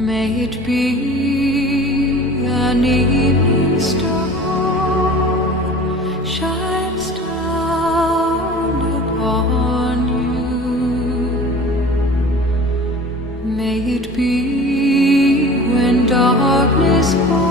May it be an evening star shines down upon you. May it be when darkness falls